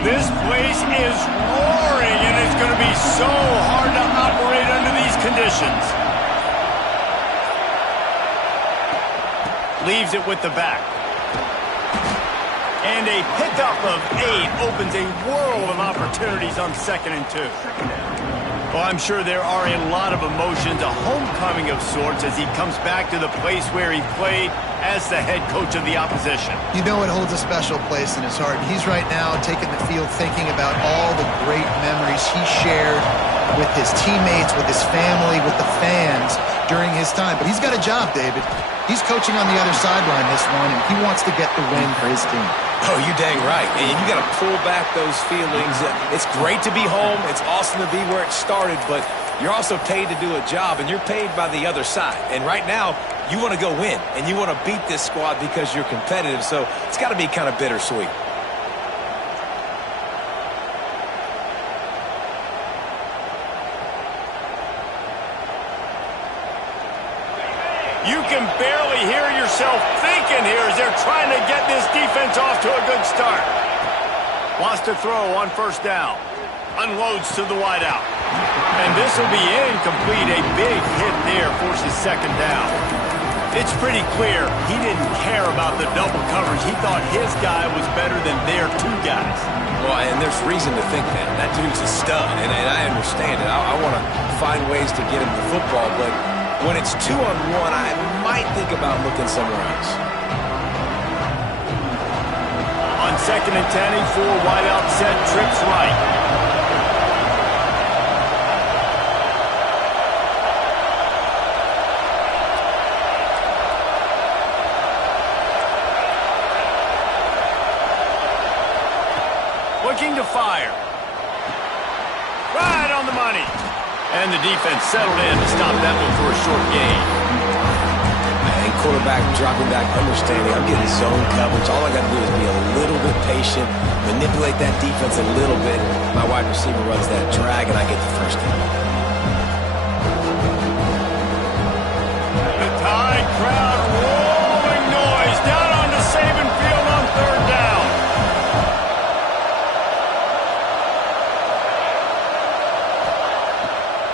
This place is roaring, and it's going to be so hard to operate under these conditions. Leaves it with the back. And a pickup of 8 opens a world of opportunities on 2nd and 2. Well, I'm sure there are a lot of emotions, a homecoming of sorts, as he comes back to the place where he played as the head coach of the opposition. You know it holds a special place in his heart. He's right now taking the field thinking about all the great memories he shared with his teammates, with his family, with the fans during his time. But he's got a job, David. He's coaching on the other sideline this one, and he wants to get the win for his team. Oh, you dang right. And you got to pull back those feelings. It's great to be home. It's awesome to be where it started, but you're also paid to do a job, and you're paid by the other side. And right now, you want to go win, and you want to beat this squad because you're competitive, so it's got to be kind of bittersweet. You can barely hear yourself thinking here as they're trying to get this defense off to a good start. Wants to throw on 1st down. Unloads to the wideout. And this will be incomplete. A big hit there forces 2nd down. It's pretty clear he didn't care about the double coverage. He thought his guy was better than their 2 guys. Well, and there's reason to think that. That dude's a stud, and I understand it. I want to find ways to get him the football, but when it's 2-on-1, I might think about looking somewhere else. On 2nd and 10, a 4 wideout set, trips right. Looking to fire. Right on the money. And the defense settled in to stop that one for a short gain. And quarterback dropping back, understanding I'm getting zone coverage. All I got to do is be a little bit patient, manipulate that defense a little bit. My wide receiver runs that drag, and I get the 1st down. The Tide crowd rolling noise down onto Saban Field on 3rd down.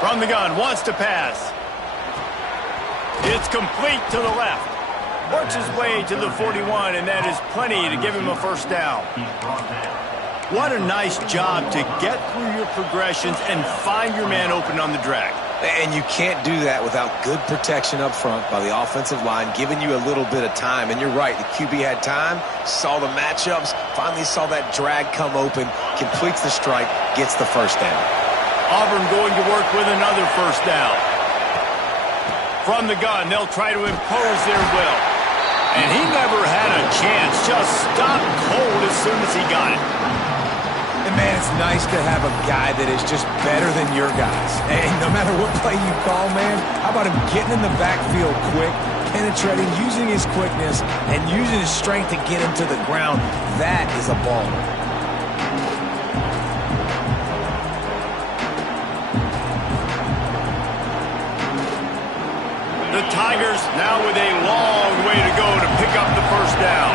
From the gun, wants to pass. It's complete to the left. Works his way to the 41, and that is plenty to give him a 1st down. What a nice job to get through your progressions and find your man open on the drag. And you can't do that without good protection up front by the offensive line, giving you a little bit of time. And you're right, the QB had time, saw the matchups, finally saw that drag come open, completes the strike, gets the 1st down. Auburn going to work with another 1st down. From the gun, they'll try to impose their will. And he never had a chance, just stopped cold as soon as he got it. And man, it's nice to have a guy that is just better than your guys. And no matter what play you call, man, how about him getting in the backfield quick, penetrating, using his quickness, and using his strength to get him to the ground. That is a baller. The Tigers now with a long way to go to pick up the 1st down.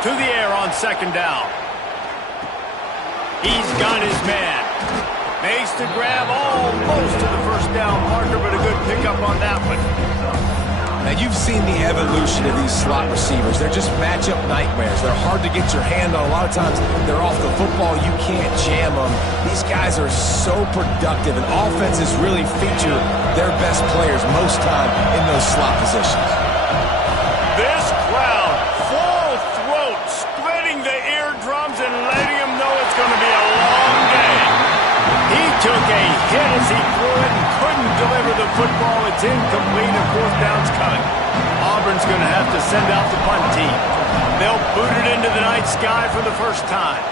To the air on 2nd down. He's got his man. Makes the grab almost to the 1st down marker, but a good pickup on that one. Now, you've seen the evolution of these slot receivers. They're just matchup nightmares. They're hard to get your hand on. A lot of times, they're off the football. You can't jam them. These guys are so productive, and offenses really feature their best players most time in those slot positions. This crowd, full throat, splitting the eardrums and letting them know it's going to be a long day. He took a hit as he threw it and couldn't deliver the football. It's incomplete and 4th down's coming. Auburn's going to have to send out the punt team. They'll boot it into the night sky for the 1st time.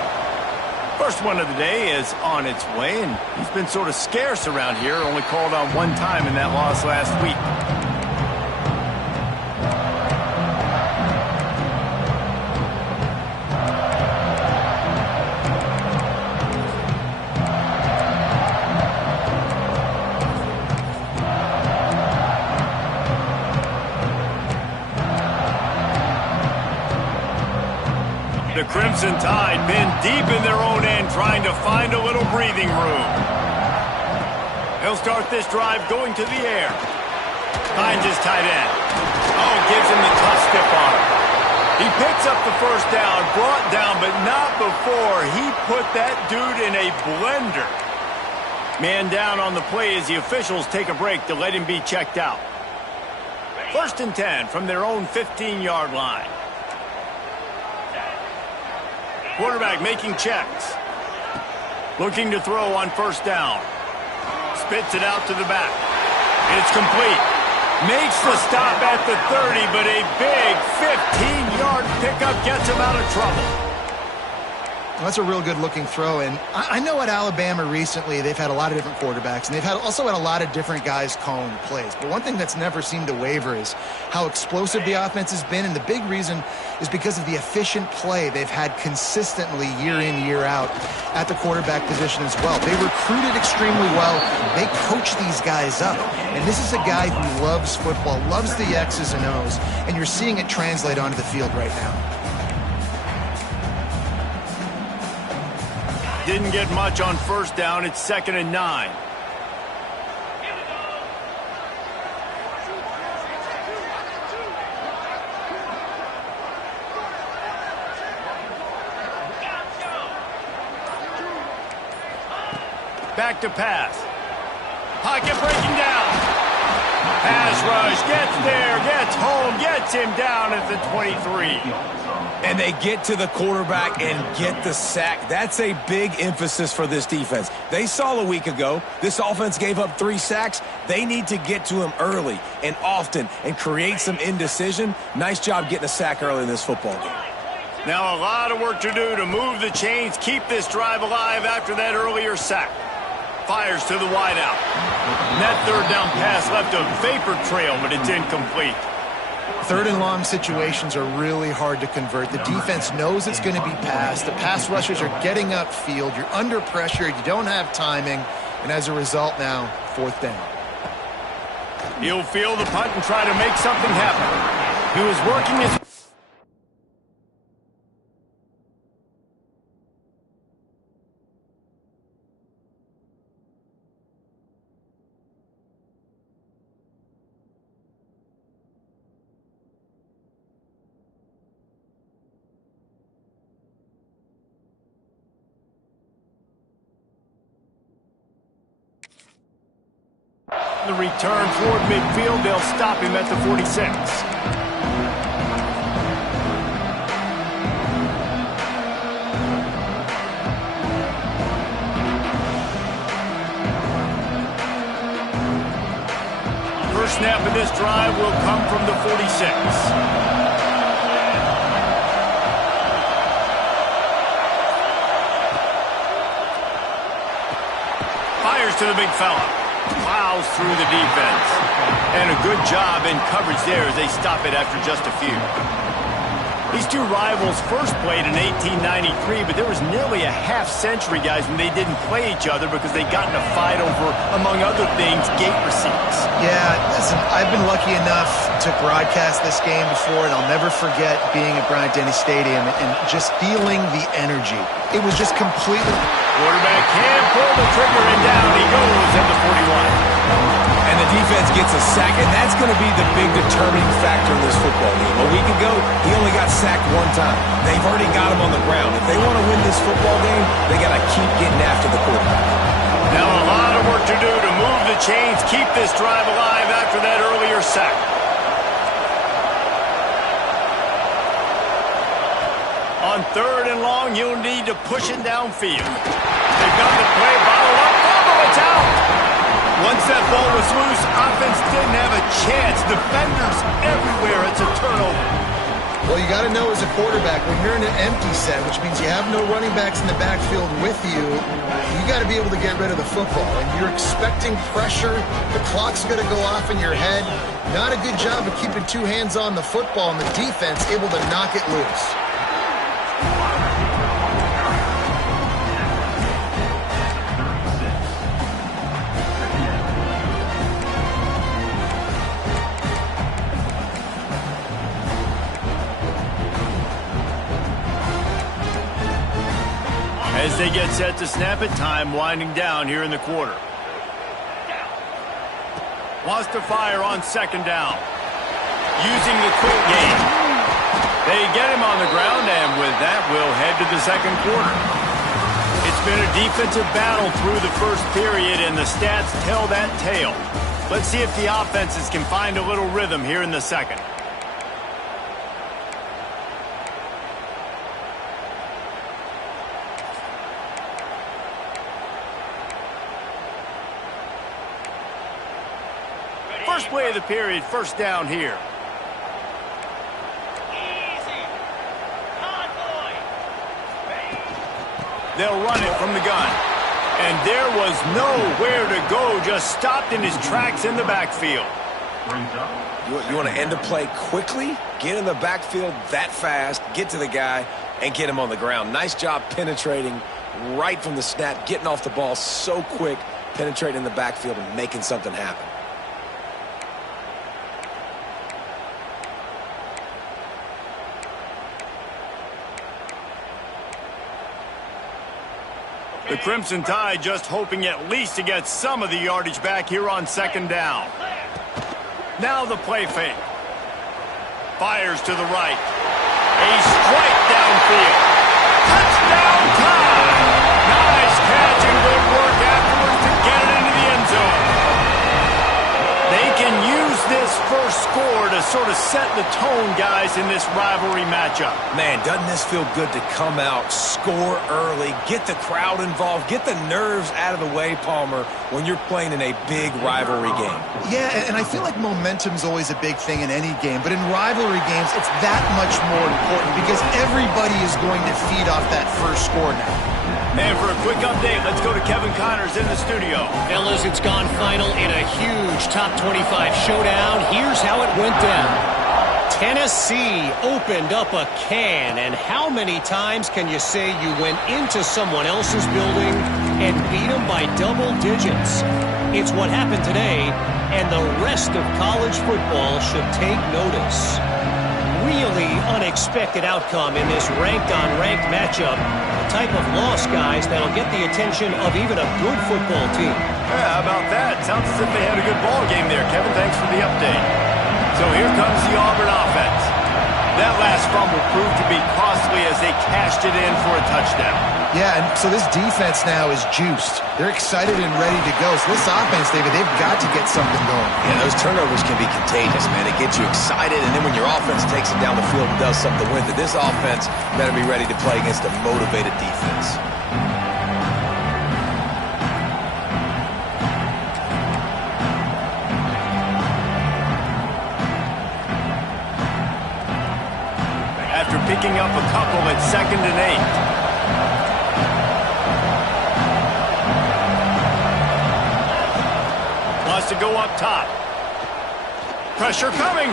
First one of the day is on its way, and he's been sort of scarce around here, only called on 1 time in that loss last week. The Crimson Tide pinned deep in their own end, trying to find a little breathing room. He'll start this drive going to the air. Finds his tight end. Oh, gives him the tough stiff arm. He picks up the first down, brought down, but not before he put that dude in a blender. Man down on the play as the officials take a break to let him be checked out. 1st and 10 from their own 15-yard line. Quarterback making checks. Looking to throw on 1st down. Spits it out to the back. It's complete. Makes the stop at the 30, but a big 15-yard pickup gets him out of trouble. Well, that's a real good-looking throw, and I know at Alabama recently they've had a lot of different quarterbacks, and they've also had a lot of different guys calling the plays. But one thing that's never seemed to waver is how explosive the offense has been, and the big reason is because of the efficient play they've had consistently year in, year out at the quarterback position as well. They recruited extremely well. They coach these guys up, and this is a guy who loves football, loves the X's and O's, and you're seeing it translate onto the field right now. Didn't get much on 1st down. It's 2nd and 9. Back to pass. Pocket breaking down. Pass rush. Gets there. Gets home. Gets him down at the 23. And they get to the quarterback and get the sack. That's a big emphasis for this defense. They saw a week ago, this offense gave up 3 sacks. They need to get to him early and often and create some indecision. Nice job getting a sack early in this football game. Now a lot of work to do to move the chains, keep this drive alive after that earlier sack. Fires to the wideout. And that 3rd down pass left a vapor trail, but it's incomplete. 3rd and long situations are really hard to convert. The defense knows it's going to be passed. The pass rushers are getting upfield. You're under pressure. You don't have timing. And as a result now, 4th down. He'll field the punt and try to make something happen. He was working his... The return toward midfield, they'll stop him at the 46. First snap of this drive will come from the 46. Fires to the big fella. Plows through the defense. And a good job in coverage there as they stop it after just a few. These two rivals first played in 1893, but there was nearly a half-century, guys, when they didn't play each other because they got in a fight over, among other things, gate receipts. Yeah, listen, I've been lucky enough to broadcast this game before, and I'll never forget being at Bryant-Denny Stadium and just feeling the energy. It was just completely... Quarterback can pull the trigger, and down he goes at the 41. And the defense gets a sack, and that's going to be the big determining factor in this football game. A week ago, he only got sacked 1 time. They've already got him on the ground. If they want to win this football game, they got to keep getting after the quarterback. Now a lot of work to do to move the chains, keep this drive alive after that earlier sack. On 3rd and long, you'll need to push it downfield. They've got the play, bottle up, fumble, it's out. Once that ball was loose, offense didn't have a chance. Defenders everywhere, it's a turnover. Well, you got to know as a quarterback, when you're in an empty set, which means you have no running backs in the backfield with you, you got to be able to get rid of the football. And you're expecting pressure. The clock's going to go off in your head. Not a good job of keeping 2 hands on the football, and the defense able to knock it loose. As they get set to snap it, time winding down here in the quarter. Wants to fire on second down. Using the quick game. They get him on the ground, and with that, we'll head to the second quarter. It's been a defensive battle through the first period, and the stats tell that tale. Let's see if the offenses can find a little rhythm here in the second. First play of the period, first down here. They'll run it from the gun. And there was nowhere to go, just stopped in his tracks in the backfield. You want to end a play quickly, get in the backfield that fast, get to the guy, and get him on the ground. Nice job penetrating right from the snap, getting off the ball so quick, penetrating the backfield and making something happen. The Crimson Tide just hoping at least to get some of the yardage back here on second down. Now the play fake. Fires to the right. A strike downfield. Touchdown time! Nice catch and good work afterwards to get it into the end zone. They can use this first score to sort of set the tone, guys, in this rivalry matchup. Man, doesn't this feel good to come out, score early, get the crowd involved, get the nerves out of the way, Palmer, when you're playing in a big rivalry game? Yeah, and I feel like momentum's always a big thing in any game, but in rivalry games, it's that much more important because everybody is going to feed off that first score now. And for a quick update, let's go to Kevin Connors in the studio. Fellas, it's gone final in a huge top 25 showdown. Here's how it went down. Tennessee opened up a can, and how many times can you say you went into someone else's building and beat them by double digits? It's what happened today, and the rest of college football should take notice. Really unexpected outcome in this ranked-on-ranked matchup. The type of loss, guys, that'll get the attention of even a good football team. Yeah, how about that? Sounds as if they had a good ball game there. Kevin, thanks for the update. So here comes the Auburn offense. That last fumble proved to be costly as they cashed it in for a touchdown. Yeah, and so this defense now is juiced. They're excited and ready to go. So this offense, David, they've got to get something going. Yeah, those turnovers can be contagious, man. It gets you excited, and then when your offense takes it down the field and does something with it, this offense better be ready to play against a motivated defense. After picking up a couple at 2nd and 8. To go up top. Pressure coming.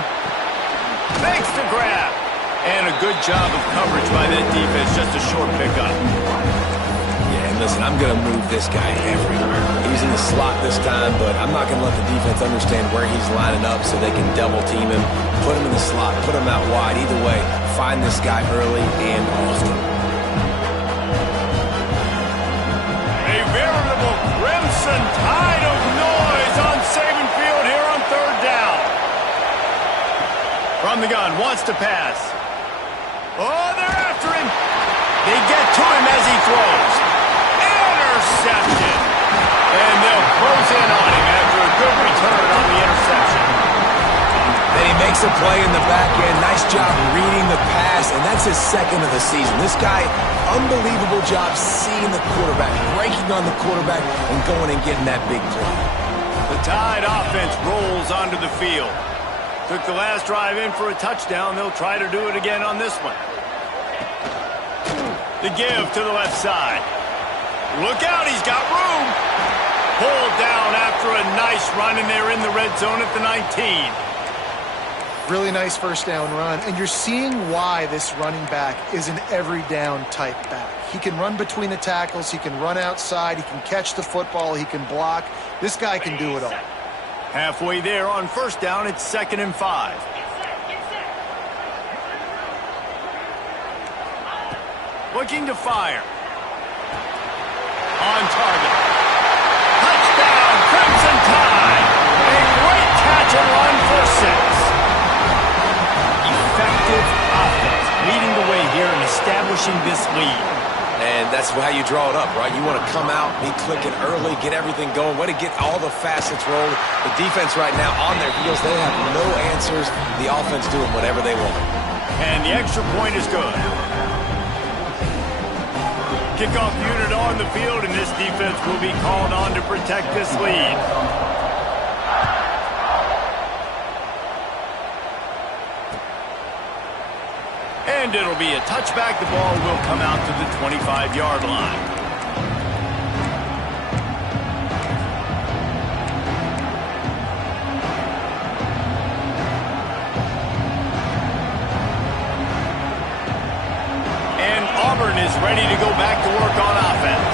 Thanks to grab. And a good job of coverage by that defense. Just a short pickup. Yeah, and listen, I'm going to move this guy everywhere. He's in the slot this time, but I'm not going to let the defense understand where he's lining up so they can double team him. Put him in the slot. Put him out wide. Either way, find this guy early and often. A veritable Crimson Tide of noise on Saban Field here on 3rd down. From the gun, wants to pass. Oh, they're after him. They get to him as he throws. Interception. And they'll close in on him after a good return on the interception. Then he makes a play in the back end. Nice job reading the pass, and that's his 2nd of the season. This guy, unbelievable job seeing the quarterback, breaking on the quarterback, and going and getting that big play. The Tide offense rolls onto the field. Took the last drive in for a touchdown. They'll try to do it again on this one. The give to the left side. Look out, he's got room. Pulled down after a nice run, and they're in the red zone at the 19. Really nice first down run, and you're seeing why this running back is an every down type back. He can run between the tackles, he can run outside, he can catch the football, he can block. This guy can do it all. Halfway there on first down, it's 2nd and 5. Looking to fire. On target. Touchdown, Crimson Tide. A great catch and run for 6. Effective offense leading the way here in establishing this lead. And that's how you draw it up, right? You want to come out, be clicking early, get everything going, way to get all the facets rolling. The defense right now on their heels, they have no answers. The offense doing whatever they want. And the extra point is good. Kickoff unit on the field, and this defense will be called on to protect this lead. And it'll be a touchback. The ball will come out to the 25-yard line. And Auburn is ready to go back to work on offense.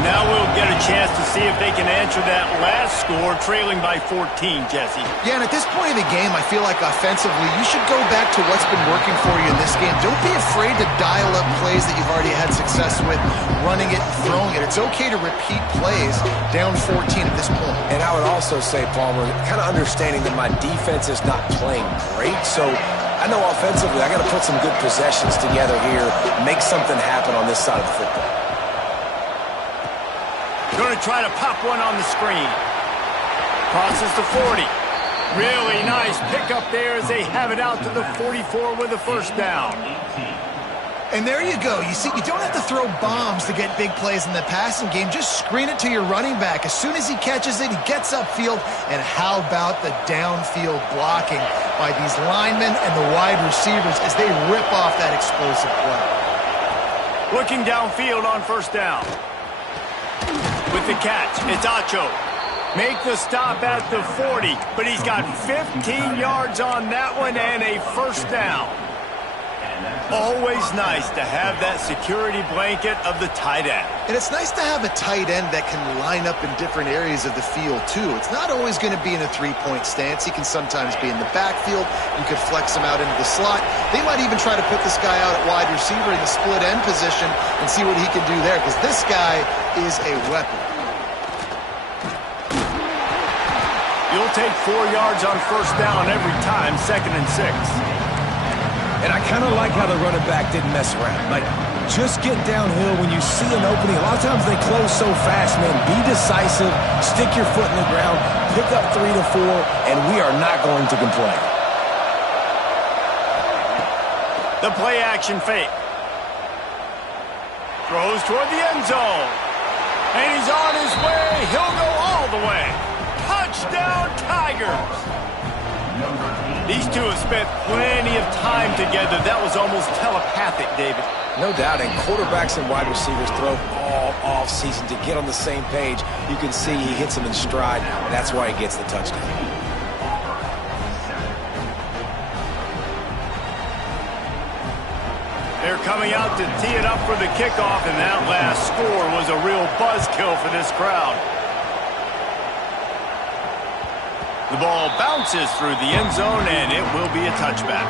Now we'll get a chance to see if they can answer that last score, trailing by 14, Jesse. Yeah, and at this point of the game, I feel like offensively, you should go back to what's been working for you in this game. Don't be afraid to dial up plays that you've already had success with, running it and throwing it. It's okay to repeat plays down 14 at this point. And I would also say, Palmer, kind of understanding that my defense is not playing great, so I know offensively I got to put some good possessions together here, make something happen on this side of the football. Going to try to pop one on the screen. Crosses the 40. Really nice pickup there as they have it out to the 44 with a first down. And there you go. You see, you don't have to throw bombs to get big plays in the passing game. Just screen it to your running back. As soon as he catches it, he gets upfield. And how about the downfield blocking by these linemen and the wide receivers as they rip off that explosive play. Looking downfield on first down. With the catch, it's Acho. Make the stop at the 40, but he's got 15 yards on that one and a first down. Always nice to have that security blanket of the tight end. And it's nice to have a tight end that can line up in different areas of the field, too. It's not always going to be in a three-point stance. He can sometimes be in the backfield. You could flex him out into the slot. They might even try to put this guy out at wide receiver in the split end position and see what he can do there, because this guy is a weapon. You'll take 4 yards on first down every time, 2nd and 6. And I kind of like how the running back didn't mess around. Like, just get downhill when you see an opening. A lot of times they close so fast, man. Be decisive, stick your foot in the ground, pick up 3 to 4, and we are not going to complain. The play action fake. Throws toward the end zone. And he's on his way. He'll go all the way. Touchdown, Tigers. These two have spent plenty of time together. That was almost telepathic, David. No doubt, and quarterbacks and wide receivers throw all off-season to get on the same page. You can see he hits them in stride. That's why he gets the touchdown. They're coming out to tee it up for the kickoff, and that last score was a real buzzkill for this crowd. The ball bounces through the end zone, and it will be a touchback.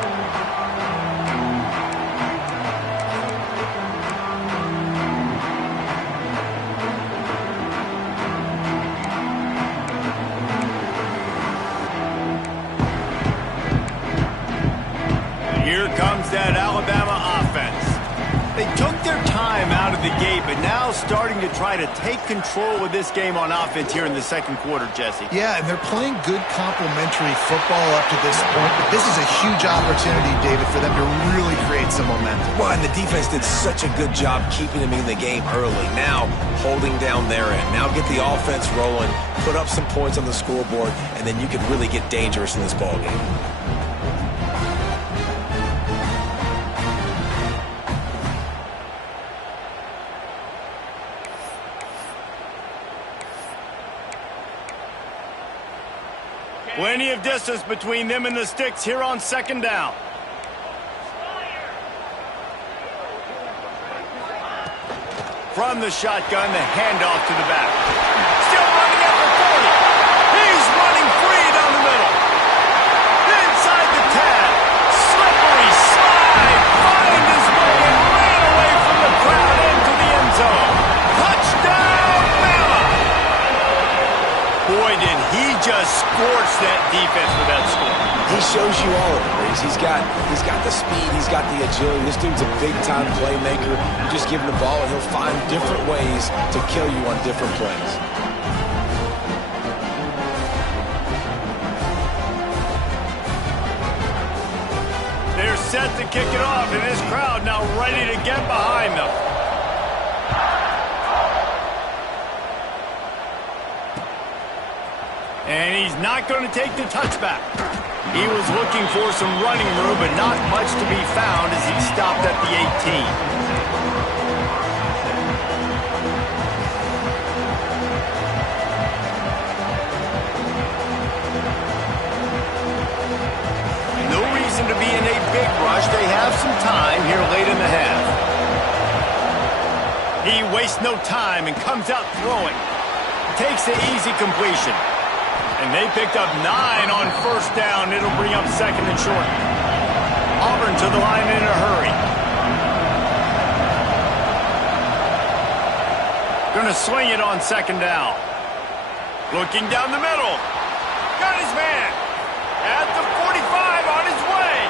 And here comes that Alabama offense. They took their time out of the gate, but now starting to try to take control of this game on offense here in the second quarter, Jesse. Yeah, and they're playing good complementary football up to this point, but this is a huge opportunity, David, for them to really create some momentum. Well, and the defense did such a good job keeping them in the game early. Now, holding down their end. Now get the offense rolling, put up some points on the scoreboard, and then you can really get dangerous in this ball game. Plenty of distance between them and the sticks here on second down. From the shotgun, the handoff to the back. Still running at the 40. He's running free down the middle. Inside the 10. Slippery slide. Find his way and ran away from the crowd into the end zone. Touchdown! shows you all of it, Reese. He's got the speed, he's got the agility. This dude's a big-time playmaker. You just give him the ball, and he'll find different ways to kill you on different plays. They're set to kick it off, and this crowd now ready to get behind them. And he's not going to take the touchback. He was looking for some running room, but not much to be found as he stopped at the 18. No reason to be in a big rush. They have some time here late in the half. He wastes no time and comes out throwing. Takes the easy completion. And they picked up 9 on first down. It'll bring up second and short. Auburn to the line in a hurry. Gonna swing it on second down. Looking down the middle. Got his man. At the 45 on his way.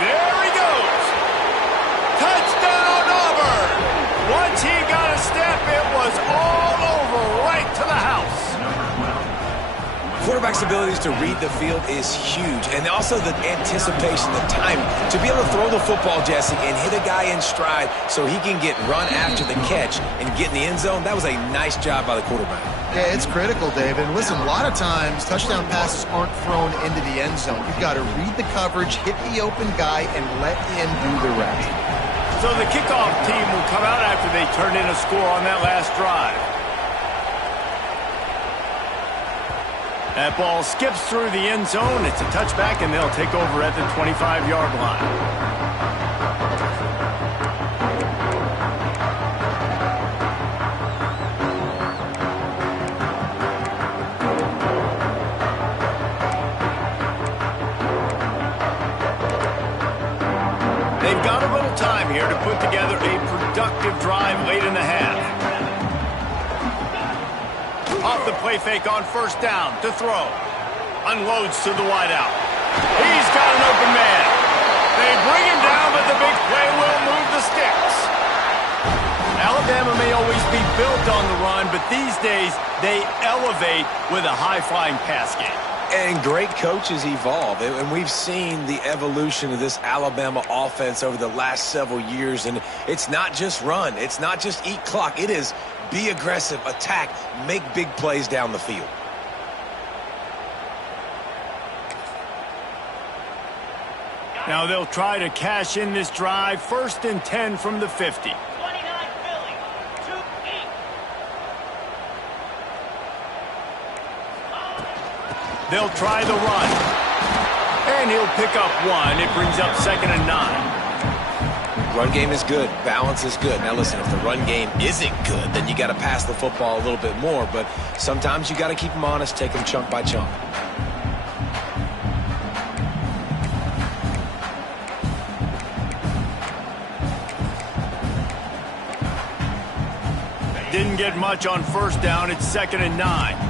There he goes. Touchdown, Auburn. Once he got a step, it was all over right to the house. Quarterback's abilities to read the field is huge, and also the anticipation, the timing. To be able to throw the football, Jesse, and hit a guy in stride so he can get run after the catch and get in the end zone, that was a nice job by the quarterback. Yeah, it's critical, David. And listen, a lot of times touchdown passes aren't thrown into the end zone. You've got to read the coverage, hit the open guy, and let him do the rest. So the kickoff team will come out after they turn in a score on that last drive. That ball skips through the end zone. It's a touchback, and they'll take over at the 25-yard line. They've got a little time here to put together a productive drive late in the half. Off the play fake on first down to throw. Unloads to the wideout. He's got an open man. They bring him down, but the big play will move the sticks. Alabama may always be built on the run, but these days they elevate with a high-flying pass game. And great coaches evolve, and we've seen the evolution of this Alabama offense over the last several years, and it's not just run. It's not just eat clock. It is be aggressive, attack, make big plays down the field. Now they'll try to cash in this drive. 1st and 10 from the 50. They'll try the run. And he'll pick up 1. It brings up 2nd and 9. Run game is good. Balance is good. Now listen, if the run game isn't good, then you got to pass the football a little bit more. But sometimes you got to keep them honest, take them chunk by chunk. Didn't get much on first down. It's 2nd and 9.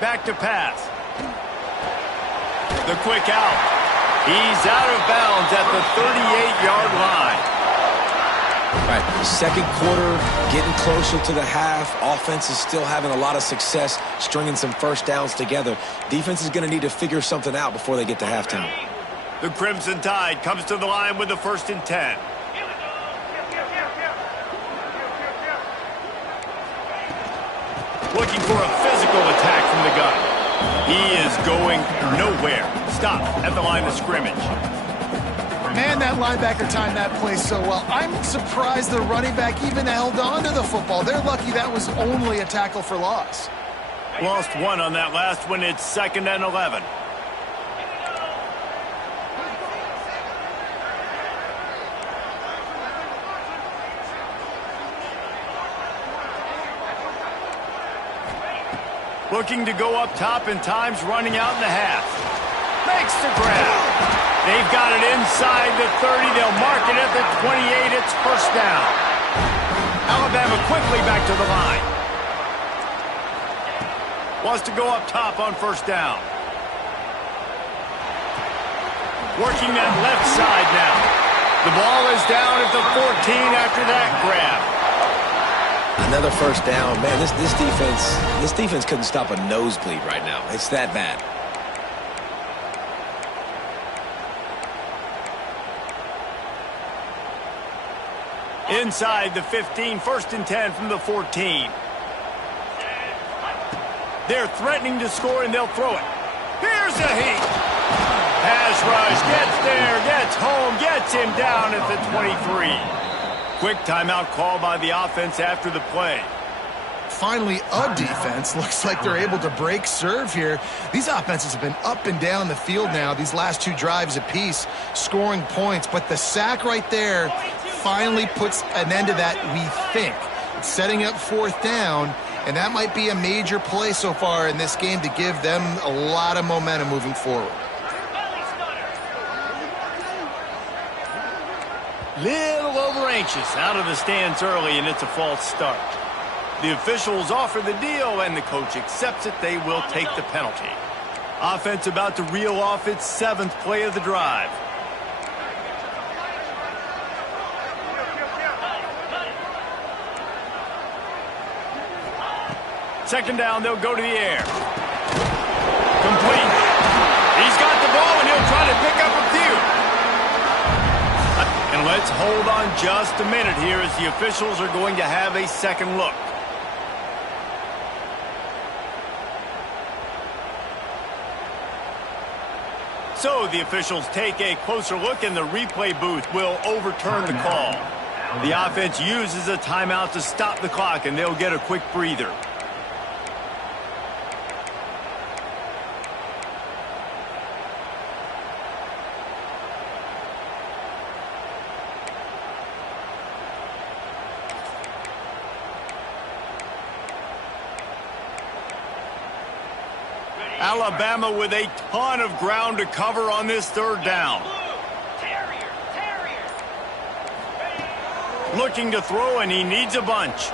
Back to pass. The quick out. He's out of bounds at the 38-yard line. All right, second quarter, getting closer to the half. Offense is still having a lot of success stringing some first downs together. Defense is going to need to figure something out before they get to halftime. The Crimson Tide comes to the line with the 1st and 10. Looking for a physical attack from the gun. He is going nowhere. Stop at the line of scrimmage. Man, that linebacker timed that play so well. I'm surprised the running back even held on to the football. They're lucky that was only a tackle for loss. Lost 1 on that last one. It's 2nd and 11. Looking to go up top, and time's running out in the half. Makes the grab. They've got it inside the 30. They'll mark it at the 28. It's first down. Alabama quickly back to the line. Wants to go up top on first down. Working that left side now. The ball is down at the 14 after that grab. Another first down. Man, this defense couldn't stop a nosebleed right now. It's that bad. Inside the 15, first and 10 from the 14. They're threatening to score, and they'll throw it. Here's a heat. Pass rush, gets there, gets home, gets him down at the 23. Quick timeout call by the offense after the play. Finally, a defense. Looks like they're able to break serve here. These offenses have been up and down the field now, these last two drives apiece, scoring points. But the sack right there finally puts an end to that, we think. Setting up fourth down, and that might be a major play so far in this game to give them a lot of momentum moving forward. Little over anxious out of the stands early, and it's a false start. The officials offer the deal, and the coach accepts it. They will take the penalty. Offense about to reel off its 7th play of the drive. Second down, they'll go to the air. Complete. He's got the ball, and he'll try to pick up a few. And let's hold on just a minute here as the officials are going to have a second look. So the officials take a closer look, and the replay booth will overturn the call. The offense uses a timeout to stop the clock, and they'll get a quick breather. Alabama with a ton of ground to cover on this third down. Looking to throw, and he needs a bunch.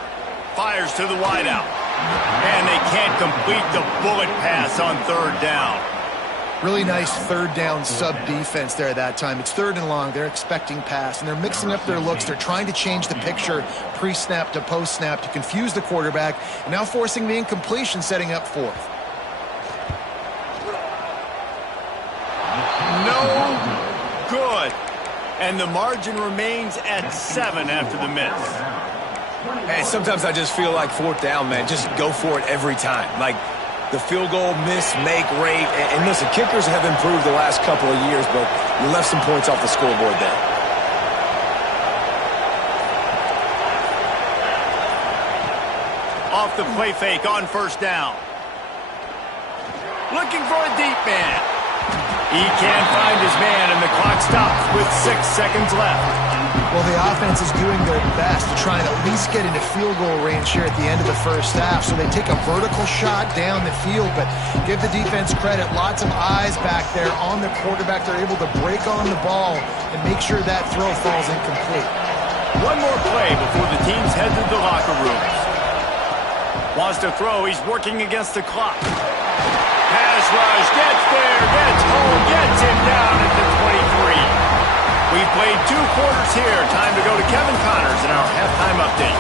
Fires to the wideout. And they can't complete the bullet pass on third down. Really nice third down sub-defense there that time. It's third and long. They're expecting pass, and they're mixing up their looks. They're trying to change the picture pre-snap to post-snap to confuse the quarterback, and now forcing the incompletion, setting up fourth. No good. And the margin remains at 7 after the miss. And sometimes I just feel like fourth down, man. Just go for it every time. Like the field goal miss-make rate. And listen, kickers have improved the last couple of years, but you left some points off the scoreboard there. Off the play fake on first down. Looking for a deep man. He can't find his man, and the clock stops with 6 seconds left. Well, the offense is doing their best to try and at least get into field goal range here at the end of the first half. So they take a vertical shot down the field, but give the defense credit. Lots of eyes back there on the quarterback. They're able to break on the ball and make sure that throw falls incomplete. One more play before the teams head to the locker rooms. Wants to throw. He's working against the clock. Pass rush, gets there, gets home, gets him down at the 23. We've played 2 quarters here. Time to go to Kevin Connors in our halftime update.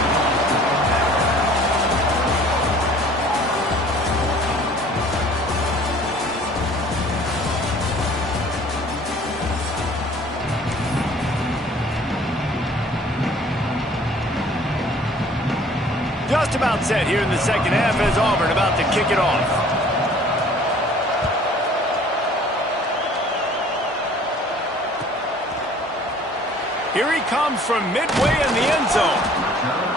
Just about set here in the second half as Auburn about to kick it off. Here he comes from midway in the end zone.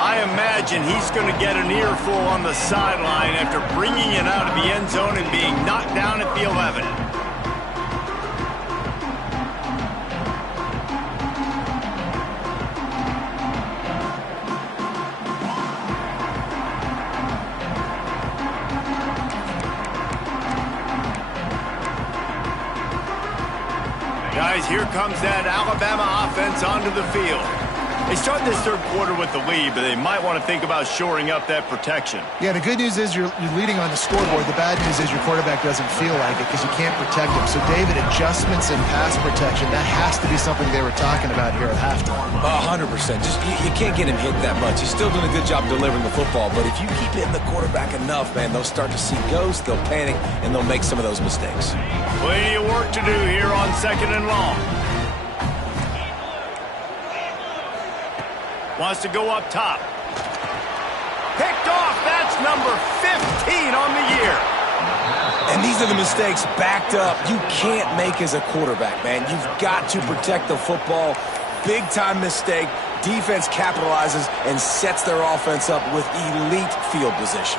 I imagine he's going to get an earful on the sideline after bringing it out of the end zone and being knocked down at the 11. here comes that Alabama offense onto the field. They start this third quarter with the lead, but they might want to think about shoring up that protection. Yeah, the good news is you're leading on the scoreboard. The bad news is your quarterback doesn't feel like it because you can't protect him. So, David, adjustments in pass protection, that has to be something they were talking about here at halftime. 100%. Just you can't get him hit that much. He's still doing a good job delivering the football, but if you keep hitting the quarterback enough, man, they'll start to see ghosts, they'll panic, and they'll make some of those mistakes. Plenty of work to do here on 2nd and long. Wants to go up top. Picked off. That's number 15 on the year. And these are the mistakes backed up you can't make as a quarterback, man. You've got to protect the football. Big-time mistake. Defense capitalizes and sets their offense up with elite field position.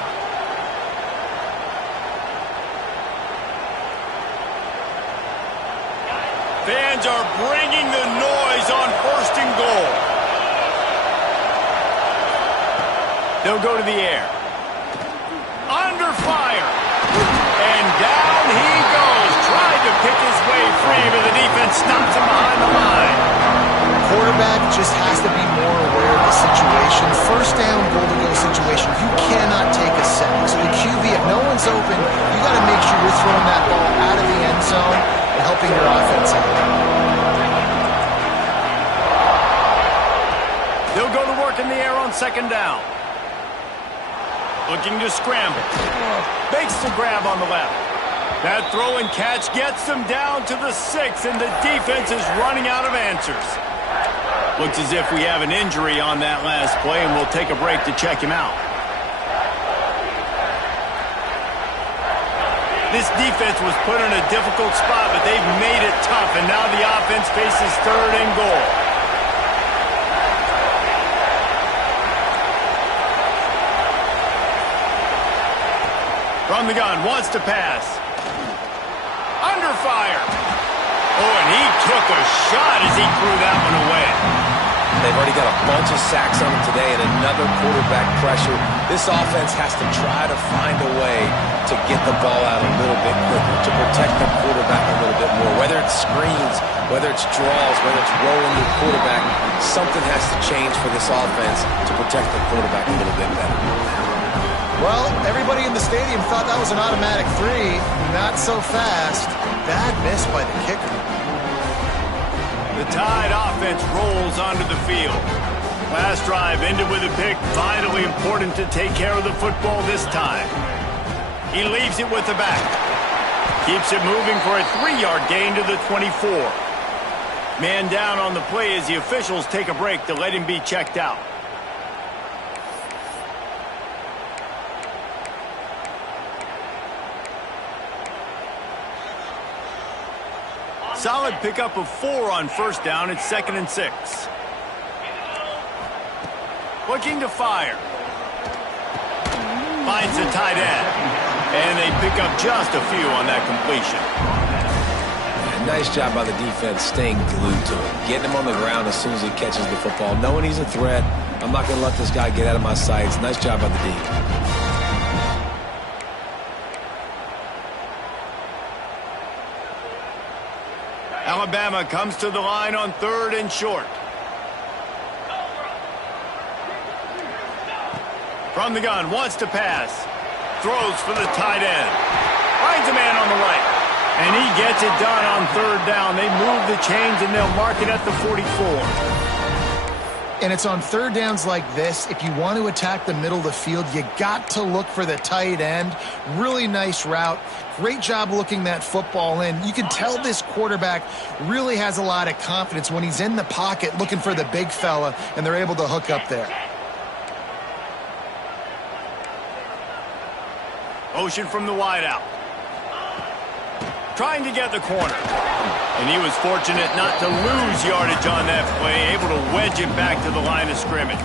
Fans are bringing the noise on 1st and goal. They'll go to the air. Under fire. And down he goes. Tried to pick his way free, but the defense stops him behind the line. Quarterback just has to be more aware of the situation. 1st down, goal-to-go situation. You cannot take a sack. So the QB, if no one's open, you got to make sure you're throwing that ball out of the end zone and helping your offense out. They'll go to work in the air on 2nd down. Looking to scramble. Makes the grab on the left. That throw and catch gets them down to the 6, and the defense is running out of answers. Looks as if we have an injury on that last play, and we'll take a break to check him out. This defense was put in a difficult spot, but they've made it tough, and now the offense faces 3rd and goal. From the gun, wants to pass. Under fire. Oh, and he took a shot as he threw that one away. They've already got a bunch of sacks on them today and another quarterback pressure. This offense has to try to find a way to get the ball out a little bit quicker, to protect the quarterback a little bit more. Whether it's screens, whether it's draws, whether it's rolling the quarterback, something has to change for this offense to protect the quarterback a little bit better. Well, everybody in the stadium thought that was an automatic 3. Not so fast. Bad miss by the kicker. The Tide offense rolls onto the field. Last drive ended with a pick. Vitally important to take care of the football this time. He leaves it with the back. Keeps it moving for a 3-yard gain to the 24. Man down on the play as the officials take a break to let him be checked out. Solid pickup of 4 on 1st down. It's 2nd and 6. Looking to fire. Finds the tight end. And they pick up just a few on that completion. Nice job by the defense staying glued to him. Getting him on the ground as soon as he catches the football. Knowing he's a threat. I'm not going to let this guy get out of my sights. Nice job by the D. Alabama comes to the line on 3rd and short. From the gun, wants to pass. Throws for the tight end. Finds a man on the right. And he gets it done on 3rd down. They move the chains and they'll mark it at the 44. And it's on 3rd downs like this. If you want to attack the middle of the field, you got to look for the tight end. Really nice route. Great job looking that football in. You can tell this quarterback really has a lot of confidence when he's in the pocket looking for the big fella, and they're able to hook up there. Motion from the wideout. Trying to get the corner. And he was fortunate not to lose yardage on that play, able to wedge it back to the line of scrimmage.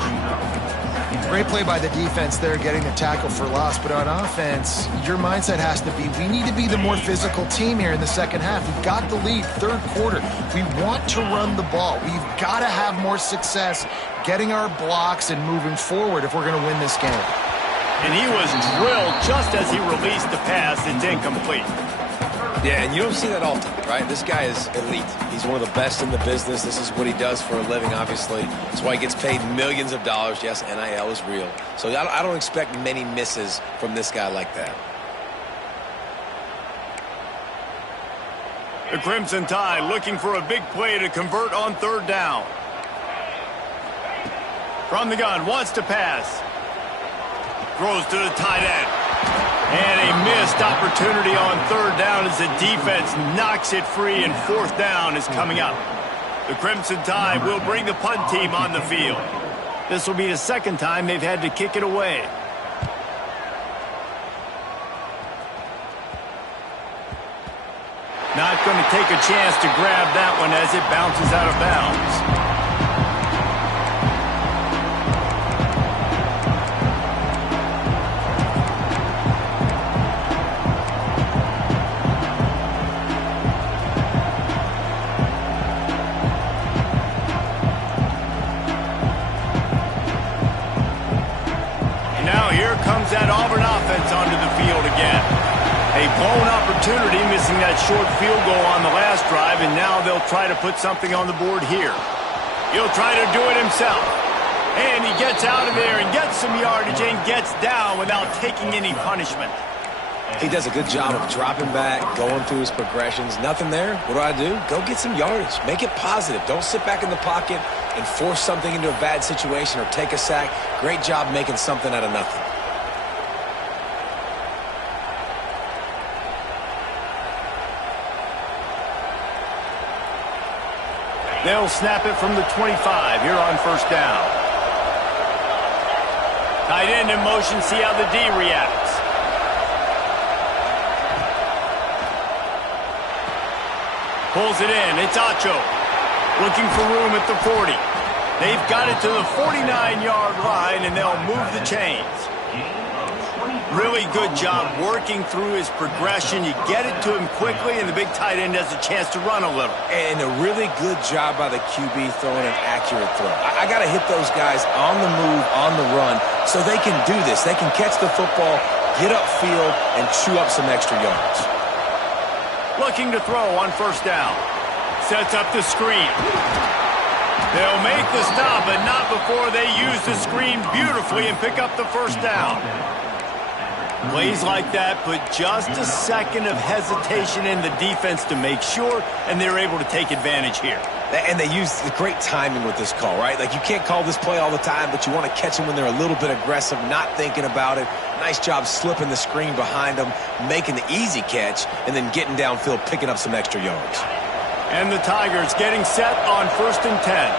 Great play by the defense there, getting the tackle for loss. But on offense, your mindset has to be, we need to be the more physical team here in the second half. We've got the lead, 3rd quarter. We want to run the ball. We've got to have more success getting our blocks and moving forward if we're going to win this game. And he was drilled just as he released the pass. It's incomplete. Yeah, and you don't see that often, right? This guy is elite. He's one of the best in the business. This is what he does for a living, obviously. That's why he gets paid millions of dollars. Yes, NIL is real. So I don't expect many misses from this guy like that. The Crimson Tide looking for a big play to convert on third down. From the gun, wants to pass. Throws to the tight end. And a missed opportunity on third down as the defense knocks it free, and fourth down is coming up. The Crimson Tide will bring the punt team on the field. This will be the second time they've had to kick it away. Not going to take a chance to grab that one as it bounces out of bounds. That Auburn offense onto the field again. A blown opportunity, missing that short field goal on the last drive, and now they'll try to put something on the board here. He'll try to do it himself. And he gets out of there and gets some yardage and gets down without taking any punishment. He does a good job of dropping back, going through his progressions. Nothing there. What do? Go get some yardage. Make it positive. Don't sit back in the pocket and force something into a bad situation or take a sack. Great job making something out of nothing. They'll snap it from the 25 here on first down. Tight end in motion, see how the D reacts. Pulls it in, it's Acho. Looking for room at the 40. They've got it to the 49-yard line, and they'll move the chains. Really good job working through his progression. You get it to him quickly, and the big tight end has a chance to run a little. And a really good job by the QB throwing an accurate throw. I got to hit those guys on the move, on the run, so they can do this. They can catch the football, get upfield, and chew up some extra yards. Looking to throw on first down. Sets up the screen. They'll make the stop, but not before they use the screen beautifully and pick up the first down. Plays like that put just a second of hesitation in the defense to make sure, and they're able to take advantage here. And they use the great timing with this call, right? Like, you can't call this play all the time, but you want to catch them when they're a little bit aggressive, not thinking about it. Nice job slipping the screen behind them, making the easy catch, and then getting downfield, picking up some extra yards. And the Tigers getting set on 1st and 10.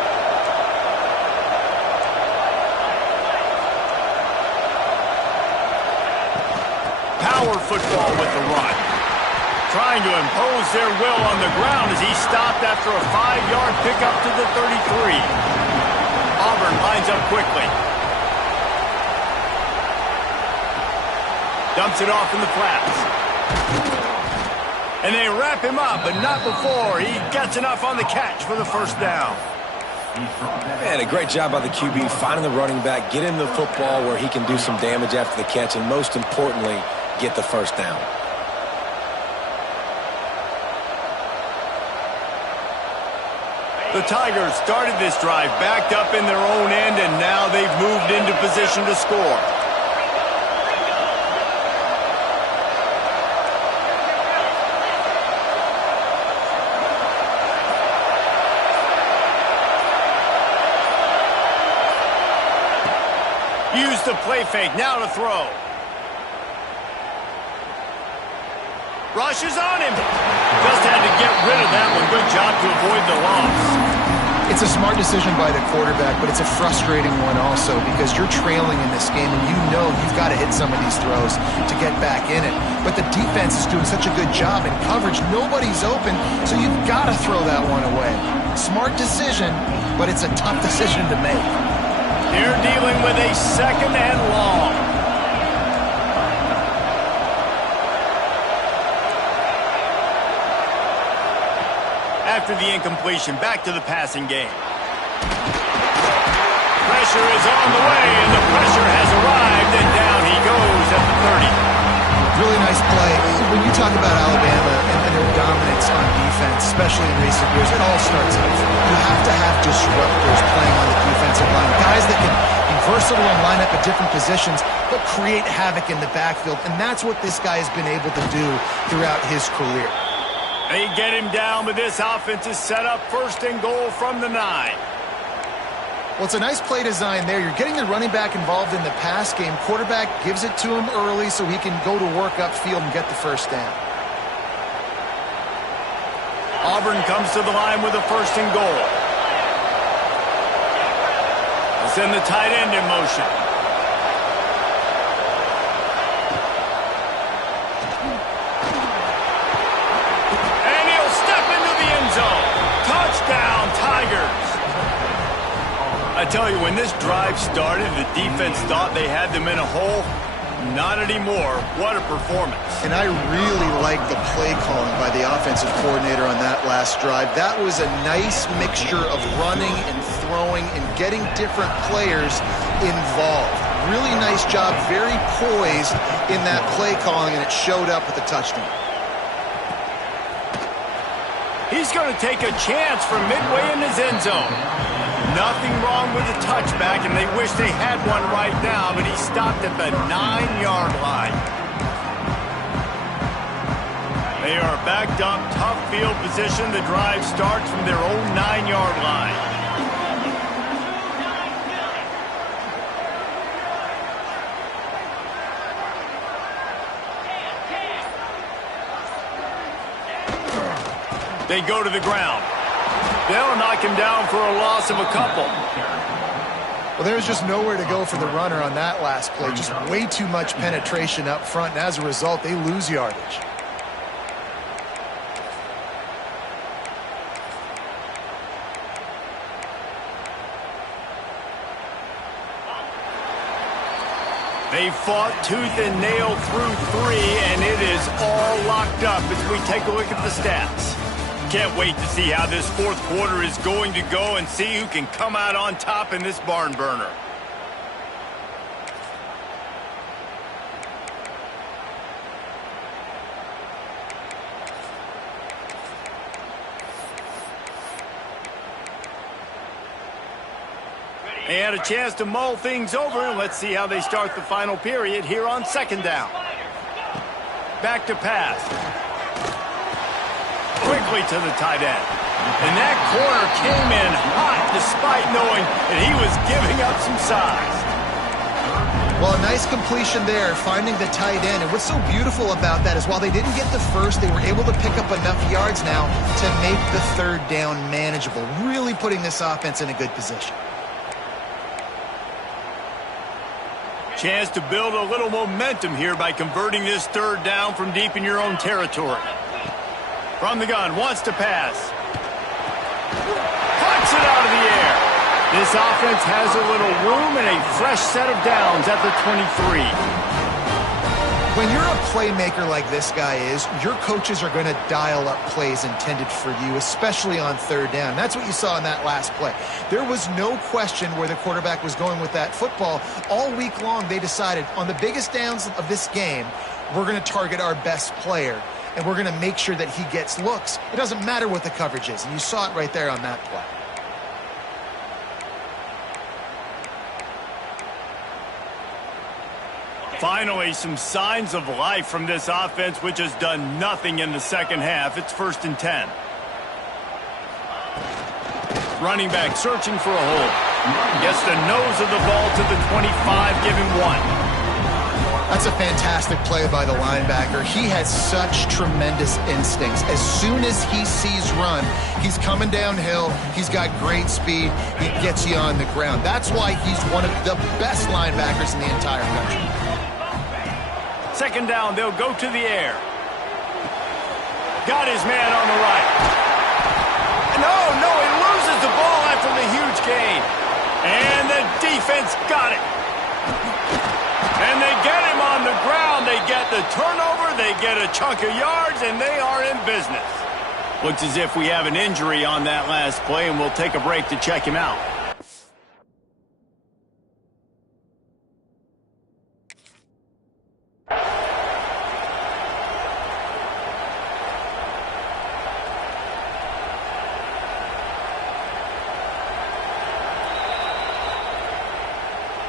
Power football with the run. Trying to impose their will on the ground as he stopped after a 5-yard pickup to the 33. Auburn lines up quickly. Dumps it off in the flats. And they wrap him up, but not before he gets enough on the catch for the first down. Man, a great job by the QB finding the running back, getting the football where he can do some damage after the catch, and most importantly, get the first down. The Tigers started this drive backed up in their own end, and now they've moved into position to score. Use the play fake, now to throw. Rushes on him. Just had to get rid of that one. Good job to avoid the loss. It's a smart decision by the quarterback, but it's a frustrating one also because you're trailing in this game and you know you've got to hit some of these throws to get back in it. But the defense is doing such a good job in coverage. Nobody's open, so you've got to throw that one away. Smart decision, but it's a tough decision to make. They're dealing with a 2nd and long. After the incompletion, back to the passing game. Pressure is on the way, and the pressure has arrived, and down he goes at the 30. Really nice play. When you talk about Alabama and their defense, especially in recent years, it all starts up front. You have to have disruptors playing on the defensive line, guys that can be versatile and line up at different positions, but create havoc in the backfield, and that's what this guy has been able to do throughout his career. They get him down, but this offense is set up first and goal from the 9. Well, it's a nice play design there. You're getting the running back involved in the pass game. Quarterback gives it to him early so he can go to work upfield and get the first down. Auburn comes to the line with a first and goal. They send the tight end in motion. And he'll step into the end zone. Touchdown, Tigers. I tell you, when this drive started, the defense thought they had them in a hole. Not anymore. What a performance. And I really like the play calling by the offensive coordinator on that last drive. That was a nice mixture of running and throwing and getting different players involved. Really nice job, very poised in that play calling, and it showed up with a touchdown. He's going to take a chance from midway in his end zone. Nothing wrong with the touchback, and they wish they had one right now, but he stopped at the 9-yard line. They are backed up, tough field position. The drive starts from their own 9-yard line. They go to the ground. They'll knock him down for a loss of a couple. Well, there's just nowhere to go for the runner on that last play. Just way too much penetration up front, and as a result, they lose yardage. They fought tooth and nail through 3, and it is all locked up as we take a look at the stats. Can't wait to see how this fourth quarter is going to go and see who can come out on top in this barn burner. They had a chance to mull things over. Let's see how they start the final period here on second down. Back to pass. Quickly to the tight end. And that corner came in hot despite knowing that he was giving up some size. Well, a nice completion there, finding the tight end. And what's so beautiful about that is while they didn't get the first, they were able to pick up enough yards now to make the third down manageable, really putting this offense in a good position. Chance to build a little momentum here by converting this third down from deep in your own territory. From the gun, wants to pass. Puts it out of the air. This offense has a little room and a fresh set of downs at the 23. When you're a playmaker like this guy is, your coaches are going to dial up plays intended for you, especially on third down. That's what you saw in that last play. There was no question where the quarterback was going with that football. All week long, they decided on the biggest downs of this game, we're going to target our best player, and we're going to make sure that he gets looks. It doesn't matter what the coverage is, and you saw it right there on that play. Finally, some signs of life from this offense, which has done nothing in the second half. It's 1st and 10. Running back searching for a hole. Gets the nose of the ball to the 25, give him 1. That's a fantastic play by the linebacker. He has such tremendous instincts. As soon as he sees run, he's coming downhill. He's got great speed. He gets you on the ground. That's why he's one of the best linebackers in the entire country. Second down, they'll go to the air. Got his man on the right. No, he loses the ball after the huge gain. And the defense got it. And they get him on the ground. They get the turnover. They get a chunk of yards, and they are in business. Looks as if we have an injury on that last play, and we'll take a break to check him out.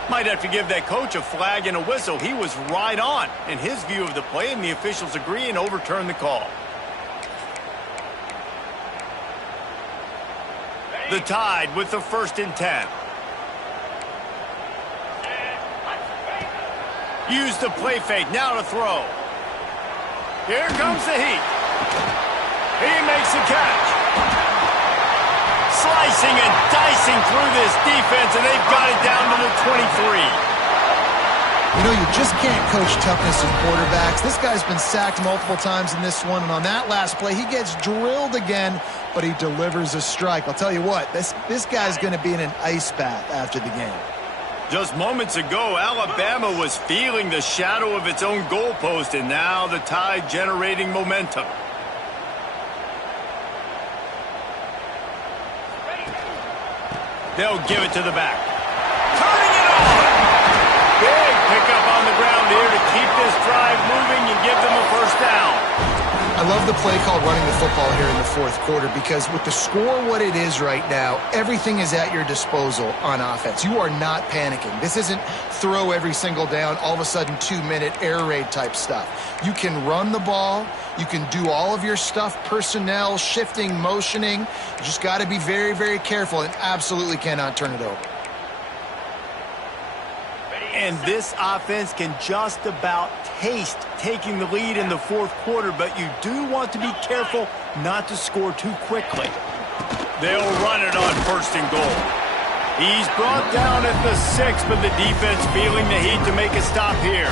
Might have to give that coach a flag and a whistle. He was right on in his view of the play, and the officials agree and overturn the call. The Tide with the 1st and 10. Use the play fake. Now to throw. Here comes the heat. He makes the catch. Slicing and dicing through this defense, and they've got it down to the 23. You know, you just can't coach toughness in quarterbacks. This guy's been sacked multiple times in this one, and on that last play, he gets drilled again, but he delivers a strike. I'll tell you what, this guy's going to be in an ice bath after the game. Just moments ago, Alabama was feeling the shadow of its own goalpost, and now the Tide generating momentum. They'll give it to the back. Turning it on! Big pickup on the ground here to keep this drive moving and give them a 1st down. I love the play called running the football here in the 4th quarter because with the score what it is right now, everything is at your disposal on offense. You are not panicking. This isn't throw every single down, all of a sudden 2-minute air raid type stuff. You can run the ball. You can do all of your stuff, personnel, shifting, motioning. You just got to be very, very careful and absolutely cannot turn it over. And this offense can just about taste taking the lead in the 4th quarter, but you do want to be careful not to score too quickly. They'll run it on 1st and goal. He's brought down at the 6, but the defense feeling the heat to make a stop here.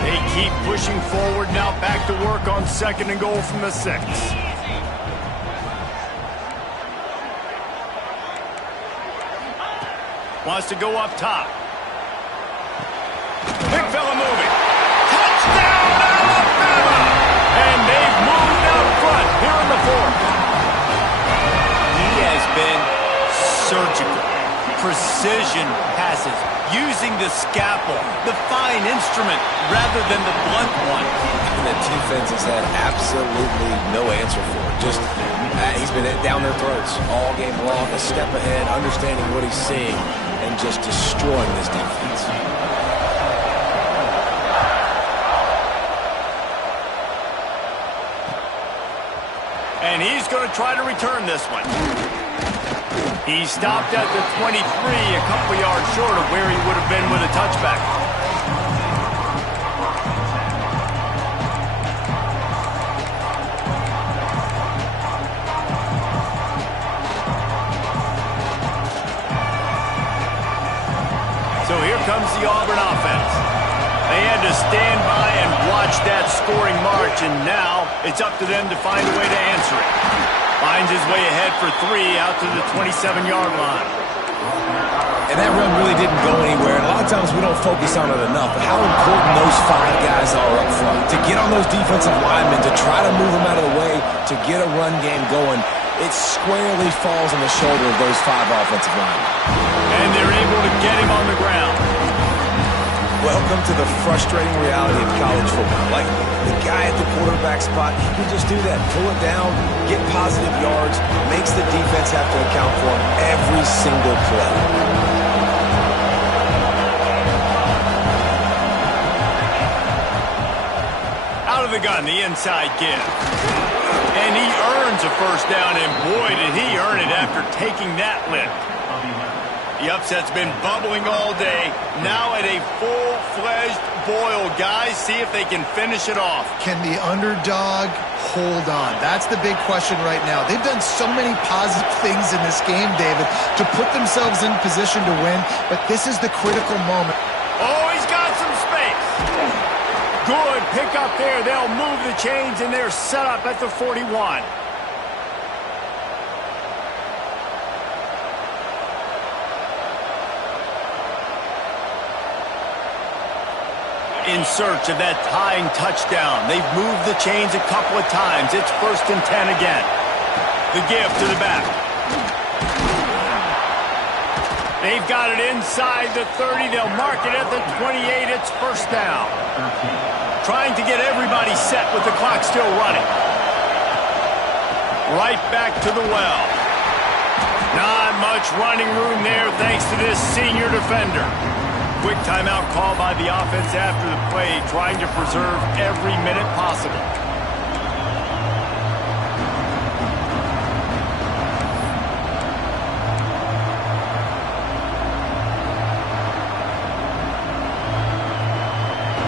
They keep pushing forward, now back to work on 2nd and goal from the 6. Wants to go up top. Big fella moving. Touchdown, Alabama! And they've moved out front here in the 4th. He has been surgical. Precision passes. Using the scalpel, the fine instrument, rather than the blunt one. And the defense has had absolutely no answer for it. Just, he's been down their throats all game long, a step ahead, understanding what he's seeing, and just destroying this defense. And he's going to try to return this one. He stopped at the 23, a couple yards short of where he would have been with a touchback. So here comes the Auburn offense. They had to stand by and watch that scoring march, and now it's up to them to find a way to answer it. Finds his way ahead for 3 out to the 27-yard line. And that run really didn't go anywhere. And a lot of times we don't focus on it enough, but how important those 5 guys are up front. To get on those defensive linemen, to try to move them out of the way, to get a run game going, it squarely falls on the shoulder of those 5 offensive linemen. And they're able to get him on the ground. Welcome to the frustrating reality of college football. Like, the guy at the quarterback spot, he can just do that. Pull it down, get positive yards, makes the defense have to account for him every single play. Out of the gun, the inside give. And he earns a 1st down, and boy, did he earn it after taking that lift. The upset's been bubbling all day. Now at a full-fledged boil. Guys, see if they can finish it off. Can the underdog hold on? That's the big question right now. They've done so many positive things in this game, David, to put themselves in position to win, but this is the critical moment. Oh, he's got some space. Good pick up there. They'll move the chains, and they're set up at the 41. In search of that tying touchdown. They've moved the chains a couple of times. It's 1st and 10 again. The give to the back. They've got it inside the 30. They'll mark it at the 28. It's 1st down. Trying to get everybody set with the clock still running. Right back to the well. Not much much running room there thanks to this senior defender. Quick timeout call by the offense after the play, trying to preserve every minute possible.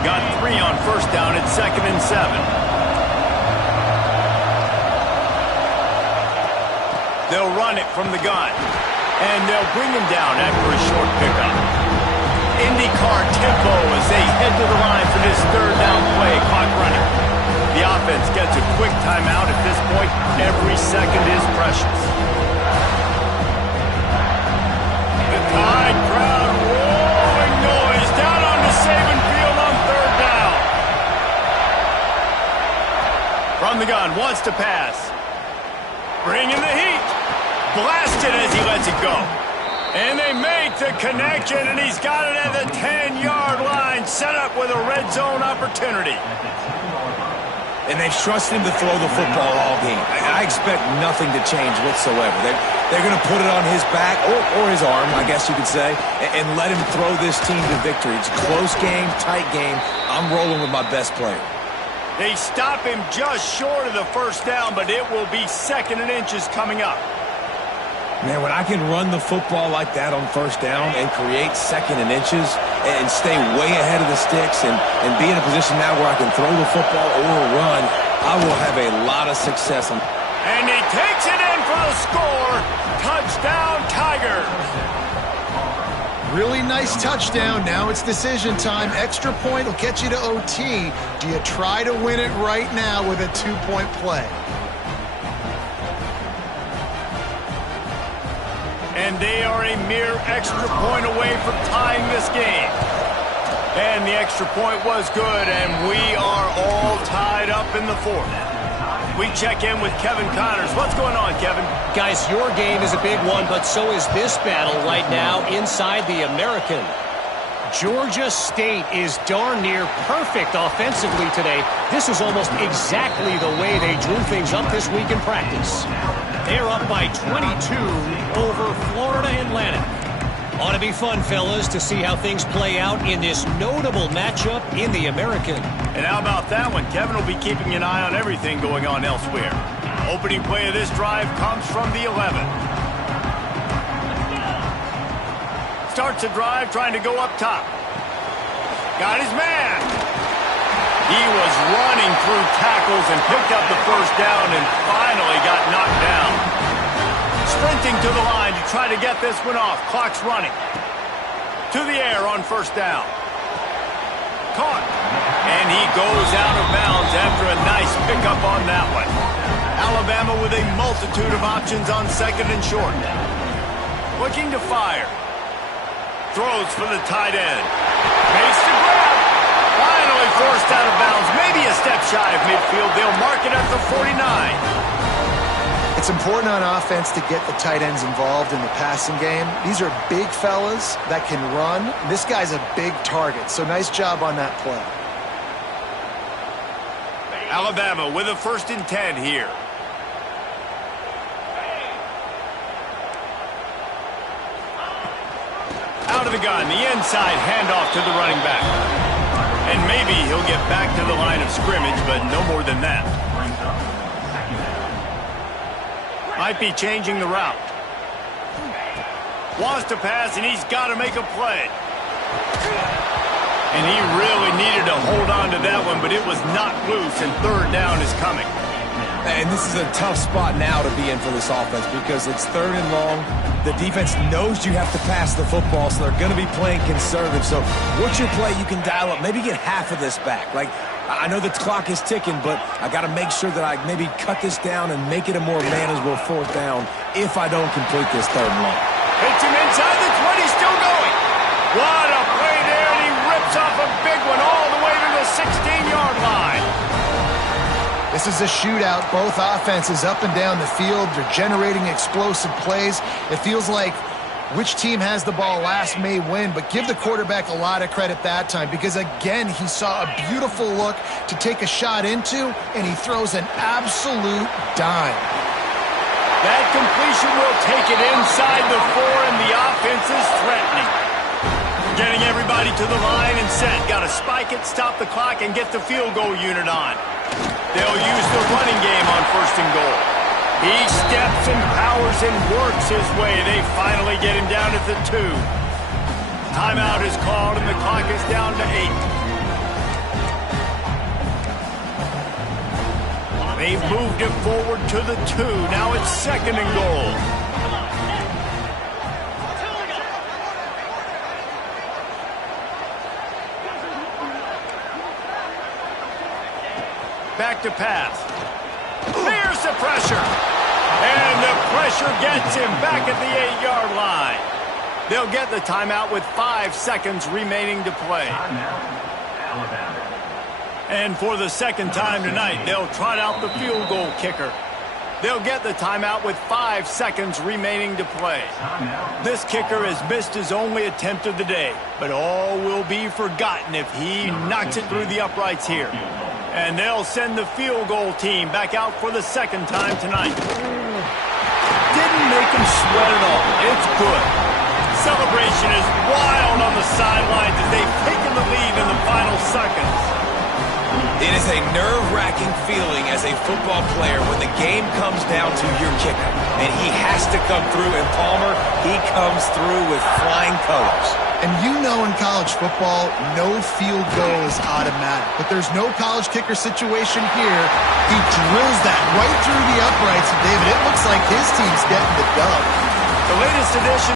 Got 3 on first down at 2nd and 7. They'll run it from the gun, and they'll bring him down after a short pickup. IndyCar tempo as they head to the line for this 3rd down play, clock running. The offense gets a quick timeout at this point. Every second is precious. The Tide crowd roaring noise down on the Saban field on 3rd down. From the gun, wants to pass. Bringing the heat. Blasted as he lets it go. And they make the connection, and he's got it at the 10-yard line, set up with a red zone opportunity. And they've trusted him to throw the football all game. I expect nothing to change whatsoever. They're going to put it on his back, or his arm, I guess you could say, and let him throw this team to victory. It's a close game, tight game. I'm rolling with my best player. They stop him just short of the 1st down, but it will be 2nd and inches coming up. Man, when I can run the football like that on 1st down and create 2nd and inches and stay way ahead of the sticks and be in a position now where I can throw the football or run, I will have a lot of success. And he takes it in for the score. Touchdown, Tigers. Really nice touchdown. Now it's decision time. Extra point will get you to OT. Do you try to win it right now with a 2-point play? And they are a mere extra point away from tying this game. And the extra point was good, and we are all tied up in the 4th. We check in with Kevin Connors. What's going on, Kevin? Guys, your game is a big one, but so is this battle right now inside the American. Georgia State is darn near perfect offensively today. This is almost exactly the way they drew things up this week in practice. They're up by 22 over Florida Atlantic. Ought to be fun, fellas, to see how things play out in this notable matchup in the American. And how about that one? Kevin will be keeping an eye on everything going on elsewhere. Opening play of this drive comes from the 11. Starts the drive trying to go up top. Got his man. He was running through tackles and picked up the 1st down and finally got knocked down. Sprinting to the line to try to get this one off. Clock's running. To the air on 1st down. Caught. And he goes out of bounds after a nice pickup on that one. Alabama with a multitude of options on 2nd and short. Looking to fire. Throws for the tight end. Makes the grab. Finally forced out of bounds. Maybe a step shy of midfield. They'll mark it at the 49. It's important on offense to get the tight ends involved in the passing game. These are big fellas that can run. This guy's a big target, so nice job on that play. Alabama with a 1st and 10 here. Out of the gun, the inside handoff to the running back. And maybe he'll get back to the line of scrimmage, but no more than that. Might be changing the route. Wants to pass, and he's got to make a play. And he really needed to hold on to that one, but it was knocked loose, and 3rd down is coming. And this is a tough spot now to be in for this offense because it's 3rd and long. The defense knows you have to pass the football, so they're going to be playing conservative. So what's your play you can dial up? Maybe get half of this back. Like, I know the clock is ticking, but I got to make sure that I maybe cut this down and make it a more manageable 4th down if I don't complete this 3rd and long. Hits him inside the 20, still going. What a play there, and he rips off a big one all the way to the 16-yard line. This is a shootout. Both offenses up and down the field. They're generating explosive plays. It feels like which team has the ball last may win, but give the quarterback a lot of credit that time because, again, he saw a beautiful look to take a shot into, and he throws an absolute dime. That completion will take take it inside the 4, and the offense is threatening. Getting everybody to the line and set. Got to spike it, stop the clock, and get the field goal unit on. They'll use the running game on 1st and goal. He steps and powers and works his way. They finally get him down at the 2. Timeout is called, and the clock is down to 8. They've moved it forward to the 2. Now it's 2nd and goal. Back to pass. Here's the pressure. And the pressure gets him back at the 8-yard line. They'll get the timeout with 5 seconds remaining to play. And for the 2nd time tonight, they'll trot out the field goal kicker. They'll get the timeout with 5 seconds remaining to play. This kicker has missed his only attempt of the day, but all will be forgotten if he knocks it through the uprights here. And they'll send the field goal team back out for the 2nd time tonight. Didn't make him sweat at all. It's good. Celebration is wild on the sidelines as they've taken the lead in the final seconds. It is a nerve-wracking feeling as a football player when the game comes down to your kicker. And he has to come through, and Palmer, he comes through with flying colors. And you know in college football, no field goal is automatic. But there's no college kicker situation here. He drills that right through the uprights. And, David, it looks like his team's getting the dub. The latest edition